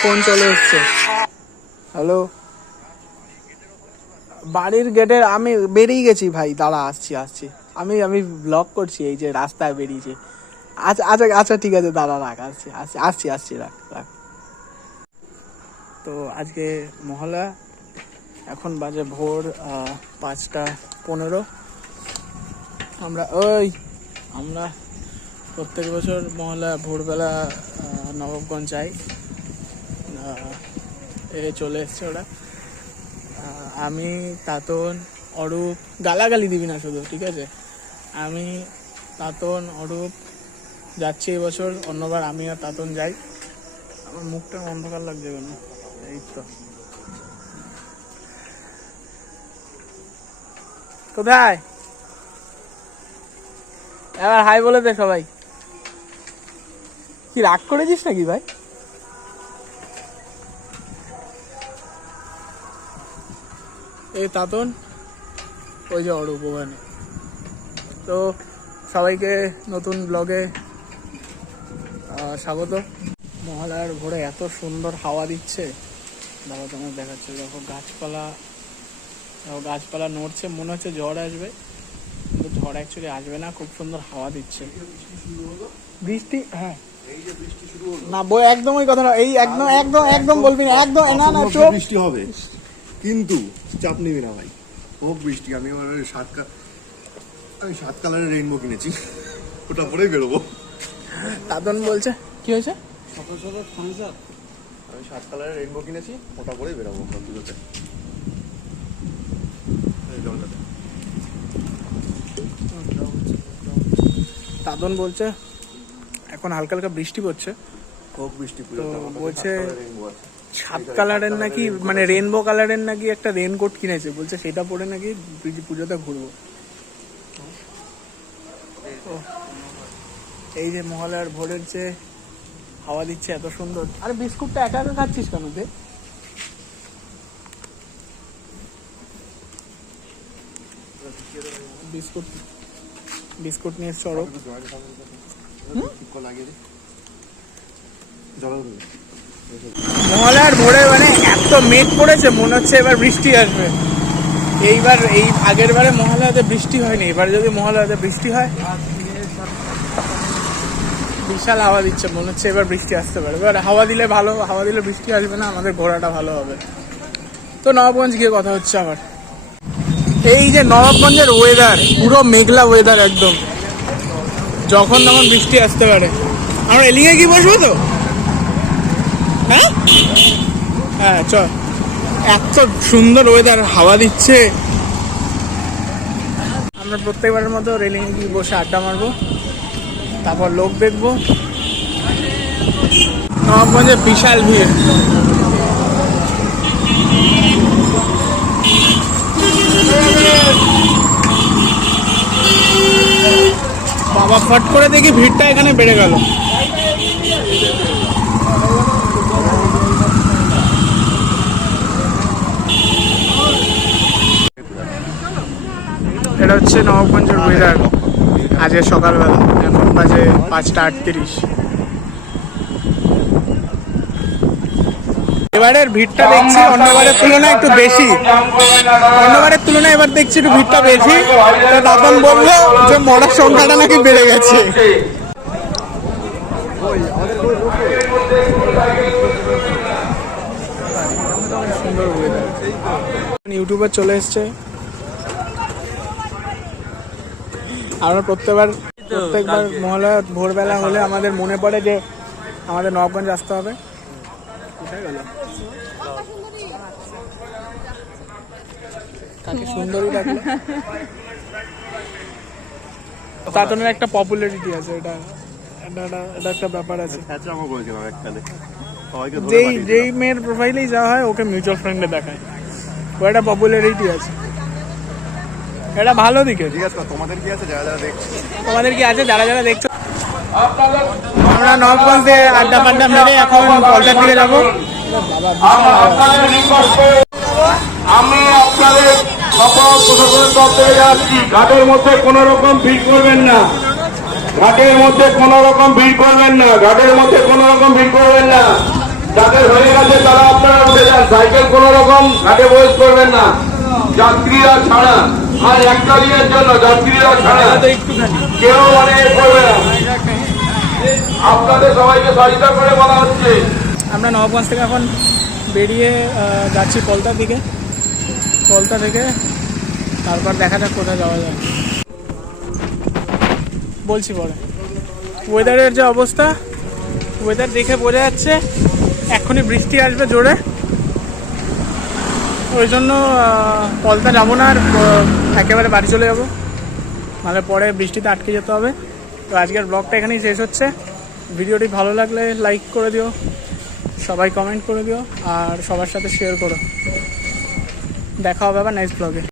Phone চলে এসছে। Hello, বাড়ির গেটের আমি বেরিয়ে গেছি ভাই, দাঁড়া আসছি। আমি ব্লগ করছি, এই যে রাস্তায় বেরিয়েছি। আচ্ছা ঠিক আছে, দাঁড়া রাখ, আসছি রাখ। তো আজকে মহলা, এখন বাজে ভোর 5:15। আমরা প্রত্যেক বছর মহলা ভোরবেলা নবাবগঞ্জ যাই। চলে এসছে ওরা, আমি, তাতন, অরূপ। গালাগালি দিবি না শুধু, ঠিক আছে? আমি, তাতন, অরূপ যাচ্ছি এবছর। অন্যবার আমি আর তাতন যাই। আমার মুখটা অন্ধকার লাগছে কেন? এই তো, কোথায়? এবার হাই বলে দে সবাই। কি রাগ করেছিস নাকি ভাই? এই তাতন, ওই যে অরূপ ওখানে। তো সবাইকে নতুন ব্লগে স্বাগত। মহালয়ার ভোরে এত সুন্দর হাওয়া দিচ্ছে, দাদা তোমার দেখাচ্ছে। দেখো গাছপালা নড়ছে, মনে হচ্ছে ঝড় আসবে, কিন্তু ঝড় অ্যাকচুয়ালি আসবে না। খুব সুন্দর হাওয়া দিচ্ছে। বৃষ্টি, হ্যাঁ না বই, একদম ওই কথাটা, এই একদম বলবি না, একদম না চোখ। বৃষ্টি হবে কিন্তু চাপ নিবি না ভাই, হোক বৃষ্টি। আমি 7 কালারের রেইনবো কিনেছি, ওটা পরেই বেরোবো। তাতন বলছে কি হয়েছে? আমি 7 কালারের রেইনবো কিনেছি, ওটা পরেই বেরোবো পুজোতে। তাতন বলছে এখন হালকা হালকা বৃষ্টি পড়ছে, হোক বৃষ্টি। তো বলছে 7 কালারের নাকি, মানে রেনবো কালারের নাকি একটা রেনকোট কিনেছে, বলছে সেটা পরে নাকি পুজোতে ঘুরবো। এই যে মহালয়ার ভোরের যে হাওয়া দিচ্ছে এত সুন্দর। আরে বিস্কুটটা একা একা খাচ্ছিস কেন? দে বিস্কুট নিয়ে চড়ো। মহালয়ার ভোরে মানে এত মেঘ পড়েছে, মনে হচ্ছে এবার বৃষ্টি আসবে। এই আগের বারে মহালয়াতে বৃষ্টি হয়নি, এবার যদি মহালয়াতে বৃষ্টি হয়, বিশাল হাওয়া দিচ্ছে, মনে হচ্ছে এবার বৃষ্টি আসতে পারে। এবার হাওয়া দিলে বৃষ্টি আসবে না, আমাদের ঘোরাটা ভালো হবে। তো নবাবগঞ্জ গিয়ে কথা হচ্ছে আবার। এই যে নবাবগঞ্জের ওয়েদার, পুরো মেঘলা ওয়েদার একদম, যখন তখন বৃষ্টি আসতে পারে। আমরা এলিগে কি বসবো তো? হ্যাঁ চল। এত সুন্দর ওয়েদার, হাওয়া দিচ্ছে। আমরা প্রত্যেকবারের মতো রেলিংয়ে গিয়ে বসে আড্ডা মারবো, তারপর লোক দেখবো। নবাবগঞ্জে বিশাল ভিড়। বাবা, ফট করে দেখি ভিড়টা এখানে বেড়ে গেল। এটা হচ্ছে নবাবগঞ্জের ওয়েদার আজকে সকালবেলা। এখন বাজে 5:38। এবারের ভিড়টা দেখছি অন্যবারের তুলনায় একটু বেশি। অন্যবারের তুলনায় এবার দেখছি একটু ভিড়টা বেশি। তখন বললো যে মরার সংখ্যাটা নাকি বেড়ে গেছে। সুন্দর ওয়েদার। ইউটিউবে চলে এসছে। আমরা প্রত্যেকবার মহলা ভোরবেলা হলে আমাদের মনে পড়ে যে আমাদের নবাবগঞ্জ আসতে হবে। কোথায় গেল? কাকে সুন্দরী ডাকলো? তাতনের একটা পপুলারিটি আছে, এটা একটা ব্যাপার আছে। যেই মেয়ের প্রোফাইলেই যাওয়া হয় ওকে মিউচুয়াল ফ্রেন্ডে দেখায়, ও একটা পপুলারিটি আছে। এটা ভালো দিকে। তোমাদের কি আছে যারা যারা দেখছো? আমরা নবাবগঞ্জে আড্ডা ফাড্ডা মেরে এখন কলকাতার দিকে যাবো। আমি আপনাদের সকল প্রশাসনের তরফ থেকে যাচ্ছি, ঘাটের মধ্যে কোন রকম ভিড় করবেন না, ঘাটের মধ্যে কোন রকম ভিড় করবেন না, ঘাটের মধ্যে কোন রকম ভিড় করবেন না। যাদের হয়ে গেছে তারা আপনারা উঠে যান। সাইকেল কোন রকম ঘাটে বয়স করবেন না, যাত্রীরা ছাড়া। আর একটা দিনের জন্য যাত্রীরা ছাড়া কেউ মানে করবে না। আপনাদের সবাইকে সহায়তা করে বলা হচ্ছে। আমরা নবাবগঞ্জ থেকে এখন বেরিয়ে যাচ্ছি কলতার দিকে। কলতা থেকে তারপর দেখা যাক কোথায় যাওয়া যায়, বলছি পরে। ওয়েদারের যে অবস্থা, ওয়েদার দেখে বোঝা যাচ্ছে এক্ষুনি বৃষ্টি আসবে জোরে। ওই জন্য কলতা যাবো না, আর একেবারে বাড়ি চলে যাবো, নাহলে পরে বৃষ্টিতে আটকে যেতে হবে। তো আজকের ব্লগটা এখানেই শেষ হচ্ছে। ভিডিওটি ভালো লাগলে লাইক করে দিও, সবাই কমেন্ট করে দিও, আর সবার সাথে শেয়ার করো। দেখা হবে আবার নেক্সট ব্লগে।